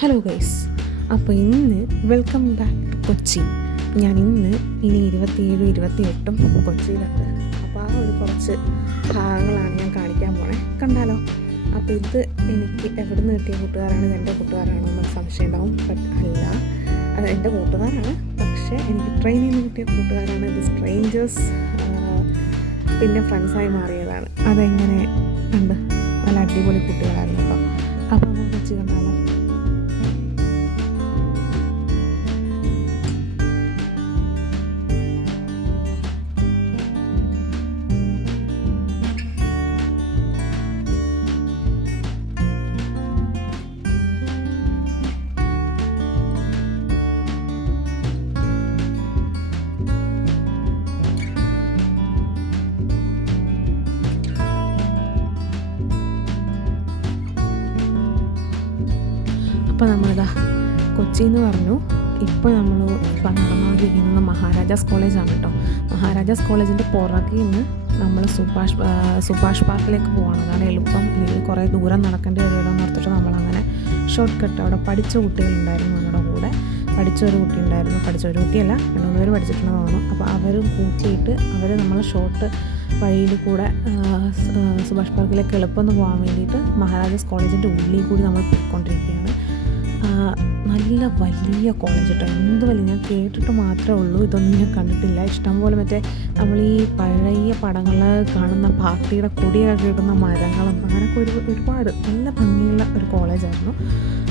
Hello guys, അപ്പോൾ ഇന്ന് welcome back to Kochi. ഞാൻ ഇനി 27, 28 കൊച്ചിയിലുണ്ട്. അപ്പോൾ ആ ഒരു കുറച്ച് ഭാഗങ്ങളാണ് ഞാൻ കാണിക്കാൻ പോണേ. കണ്ടാലോ? അപ്പോൾ ഇത് എനിക്ക് എവിടെ നിന്ന് കിട്ടിയ കൂട്ടുകാരാണ്, ഇത് എൻ്റെ കൂട്ടുകാരാണോ എന്നൊരു സംശയം ഉണ്ടാവും. ബട്ട് അല്ല, അത് എൻ്റെ കൂട്ടുകാരാണ്. പക്ഷേ എനിക്ക് ട്രെയിനിൽ നിന്ന് കിട്ടിയ കൂട്ടുകാരാണ്. ഇത് സ്ട്രേഞ്ചേഴ്സ് പിന്നെ ഫ്രണ്ട്സായി മാറിയതാണ്. അതെങ്ങനെ ഉണ്ട്? നല്ല അടിപൊളി കൂട്ടുകാരായിരുന്നു കേട്ടോ. അപ്പോൾ നമുക്ക് കൊച്ചി കണ്ടാലോ? അപ്പോൾ നമ്മളിതാ കൊച്ചി എന്ന് പറഞ്ഞു. ഇപ്പോൾ നമ്മൾ നടന്നുകൊണ്ടിരിക്കുന്നത് മഹാരാജാസ് കോളേജാണ് കേട്ടോ. മഹാരാജാസ് കോളേജിൻ്റെ പുറകിൽ നിന്ന് നമ്മൾ സുഭാഷ് പാർക്കിലേക്ക് പോകണം. അതാണ് എളുപ്പം. അല്ലെങ്കിൽ കുറേ ദൂരം നടക്കേണ്ടി വരുമല്ലോ എന്ന് ഓർത്തിട്ട് നമ്മളങ്ങനെ ഷോർട്ട് കട്ട്. അവിടെ പഠിച്ച കുട്ടികളുണ്ടായിരുന്നു നമ്മുടെ കൂടെ. പഠിച്ചൊരു കുട്ടി ഉണ്ടായിരുന്നു. പഠിച്ചൊരു കുട്ടിയല്ല, 2-3 പേര് പഠിച്ചിട്ടുണ്ടെന്ന് തോന്നുന്നു. അപ്പോൾ അവർ കൂട്ടിയിട്ട് അവർ നമ്മൾ ഷോർട്ട് വഴിയിൽ കൂടെ സുഭാഷ് പാർക്കിലേക്ക് എളുപ്പം പോകാൻ വേണ്ടിയിട്ട് മഹാരാജാസ് കോളേജിൻ്റെ ഉള്ളിൽ കൂടി നമ്മൾ പോയിക്കൊണ്ടിരിക്കുകയാണ്. നല്ല വലിയ കോളേജ് കേട്ടോ. എന്ത് വലിയ, ഞാൻ കേട്ടിട്ട് മാത്രമേ ഉള്ളൂ, ഇതൊന്നും ഞാൻ കണ്ടിട്ടില്ല. ഇഷ്ടംപോലെ മറ്റേ നമ്മൾ ഈ പഴയ പടങ്ങളിൽ കാണുന്ന പാർട്ടിയുടെ കൊടിയൊക്കെ കിട്ടുന്ന മരങ്ങളും അങ്ങനെയൊക്കെ ഒരുപാട് നല്ല ഭംഗിയുള്ള ഒരു കോളേജായിരുന്നു.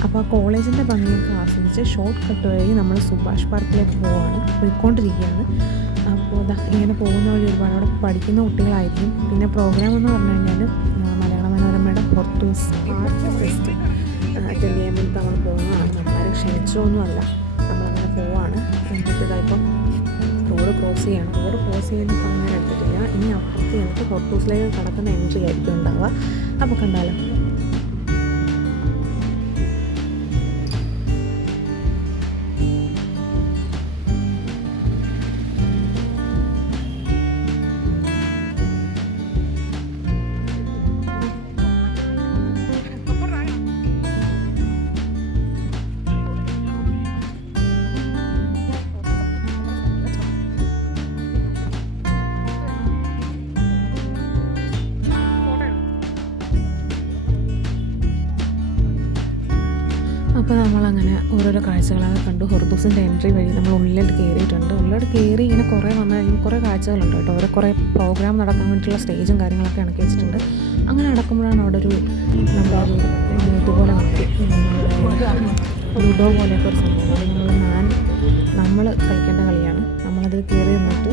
അപ്പോൾ ആ കോളേജിൻ്റെ ഭംഗിയൊക്കെ ആസ്വദിച്ച് ഷോർട്ട് കട്ട് വഴി നമ്മൾ സുഭാഷ് പാർക്കിലേക്ക് പോയിക്കൊണ്ടിരിക്കുകയാണ്. അപ്പോൾ ഇങ്ങനെ പോകുന്ന വഴി ഒരുപാട് അവിടെ പഠിക്കുന്ന കുട്ടികളായിരിക്കും. പിന്നെ പ്രോഗ്രാം എന്ന് പറഞ്ഞു കഴിഞ്ഞാൽ മലയാള മനോരമയുടെ ഹോർത്തൂസ് ആർട്ട് ഫെസ്റ്റ് അറ്റൻഡ് ചെയ്യാൻ വേണ്ടി നമ്മൾ പോകുന്നതാണ്. നമ്മളാരും ക്ഷണിച്ചൊന്നുമല്ല, നമ്മളങ്ങനെ പോവാണ്. എന്നിട്ട് ഇതായിപ്പം റോഡ് ക്രോസ് ചെയ്യണം. റോഡ് ക്രോസ് ചെയ്യുന്ന സമയം എടുത്തിട്ടില്ല. ഇനി അപ്പുറത്ത് എന്നിട്ട് ഹോർത്തൂസിലേക്ക് കടക്കുന്ന എൻട്രി ആയിരിക്കും ഉണ്ടാവുക. അപ്പോൾ കണ്ടാലോ? അപ്പോൾ നമ്മളങ്ങനെ ഓരോരോ കാഴ്ചകളൊക്കെ കണ്ടു. ഹോർത്തൂസിൻ്റെ എൻട്രി വഴി നമ്മൾ ഉള്ളിലോട്ട് കയറിയിട്ടുണ്ട്. ഉള്ളിലോട്ട് കയറി ഇങ്ങനെ കുറേ വന്നു കഴിയുമ്പോൾ കുറേ കാഴ്ചകളുണ്ട് കേട്ടോ. ഓരോ കുറേ പ്രോഗ്രാം നടക്കാൻ വേണ്ടിയിട്ടുള്ള സ്റ്റേജും കാര്യങ്ങളൊക്കെ ഇണക്കി വെച്ചിട്ടുണ്ട്. അങ്ങനെ നടക്കുമ്പോഴാണ് അവിടെ ഒരു നമ്മളൊരു ഇതുപോലെ ലുഡോ പോലെയൊക്കെ ഒരു സംഭവം. നമ്മൾ കളിക്കേണ്ട കളിയാണ്. നമ്മളതിൽ കയറി നിന്നിട്ട്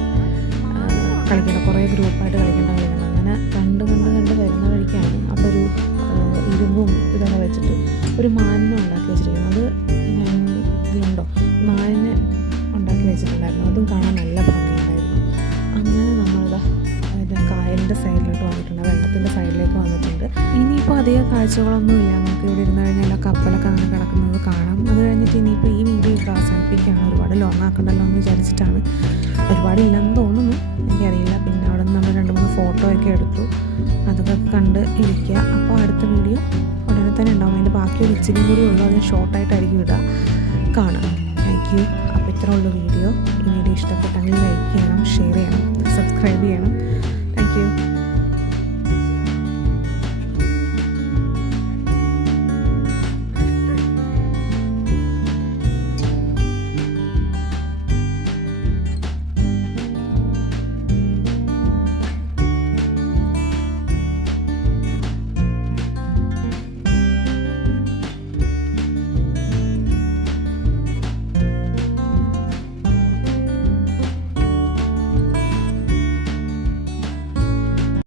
കളിക്കേണ്ട, കുറേ ഗ്രൂപ്പായിട്ട് കളിക്കേണ്ട കളിയാണ്. അങ്ങനെ കണ്ട് വരുന്ന വഴിക്കാണ് അപ്പോൾ ഒരു ഇരുമ്പും ഇതൊക്കെ വെച്ചിട്ട് ഒരു മാനിനെ ഉണ്ടാക്കി വെച്ചിരിക്കുന്നത്. ഞാൻ ഇതിലുണ്ടോ, മാനിനെ ഉണ്ടാക്കി വെച്ചിട്ടുണ്ടായിരുന്നു. അതും കാണാൻ നല്ല ഭംഗിയുണ്ടായിരുന്നു. അങ്ങനെ നമ്മളിതാ കായലിൻ്റെ സൈഡിലോട്ട് വന്നിട്ടുണ്ട്, വെള്ളത്തിൻ്റെ സൈഡിലേക്ക് വന്നിട്ടുണ്ട്. ഇനിയിപ്പോൾ അധികം കാഴ്ചകളൊന്നും ഇല്ല. നമുക്ക് ഇവിടെ ഇരുന്ന് കഴിഞ്ഞാൽ കപ്പലൊക്കെ അങ്ങനെ കിടക്കുന്നത് കാണാം. അത് കഴിഞ്ഞിട്ട് ഇനിയിപ്പോൾ ഈ വീഡിയോ ഇവിടെ അവസാനിപ്പിക്കുകയാണ്. ഒരുപാട് ലോങ് ആക്കണ്ടല്ലോ എന്ന് വിചാരിച്ചിട്ടാണ്. ഒരുപാട് ഇല്ലെന്ന് തോന്നുന്നു, എനിക്കറിയില്ല. പിന്നെ അവിടെ നിന്ന് നമ്മൾ 2-3 ഫോട്ടോ ഒക്കെ എടുത്തു. അതൊക്കെ കണ്ട് ഇരിക്കുക. അപ്പോൾ അടുത്ത വീഡിയോ ഉടനെ തന്നെ ഉണ്ടാവും. അതിൻ്റെ ബാക്കി ഒരു ഇച്ചിരി കൂടി ഉള്ളൂ. അതിന് ഷോർട്ടായിട്ടായിരിക്കും ഇടുക. കാണാം. Thank you. അപ്പോൾ ഇത്ര ഉള്ള വീഡിയോ. ഈ വീഡിയോ ഇഷ്ടപ്പെട്ടെങ്കിൽ ലൈക്ക് ചെയ്യണം, ഷെയർ ചെയ്യണം, സബ്സ്ക്രൈബ് ചെയ്യണം. Thank you.